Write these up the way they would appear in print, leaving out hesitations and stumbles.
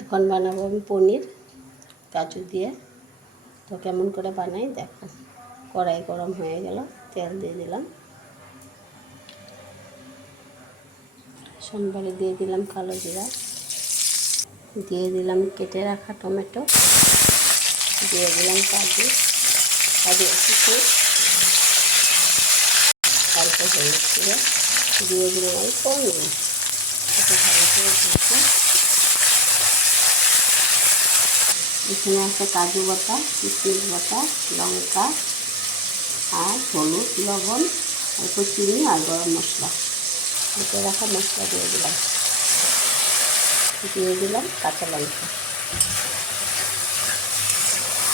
এখন বানাবো আমি পনির কাজু দিয়ে। তো কেমন করে বানাই দেখো। কড়াই গরম হয়ে গেল, তেল দিয়ে দিলাম, সোমবারে দিয়ে দিলাম কালো জিরা, দিয়ে দিলাম কেটে রাখা টমেটো, দিয়ে দিলাম কাজু, একটু অল্প হলুদ করে দিয়ে দিলাম অল্প নুন, একটু ভালো করে ভেজে এখানে আছে কাজু বাটা, কিশমিশ বাটা, লঙ্কা আর হলুদ, লবণ, অল্প চিনি আর গরম মশলা, কেটে রাখা মশলা দিয়ে দিলাম কাঁচা লঙ্কা।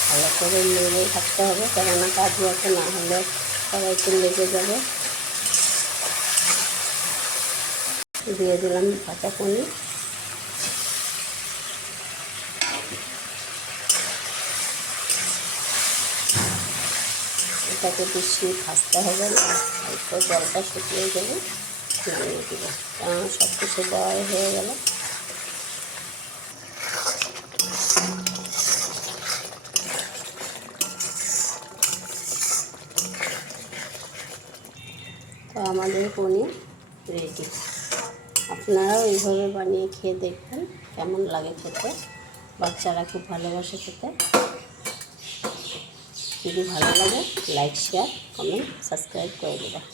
ভালো করে নেড়ে থাকতে হবে, কেননা কাজু আছে, না হলে সবাইকে লেগে যাবে। দিয়ে দিলাম কাঁচা পনির, এটাকে বেশি ভাজতে হবে না, অল্প জলটা শুকিয়ে গেলে নামিয়ে দিব। সব কিছু দেওয়াই হয়ে গেল। তো আমাদের পনির রেডি। আপনারাও এইভাবে বানিয়ে খেয়ে দেখবেন কেমন লাগে খেতে। বাচ্চারা খুব ভালোবাসে খেতে। যদি ভালো লাগে লাইক, শেয়ার, কমেন্ট, সাবস্ক্রাইব করে দেবেন।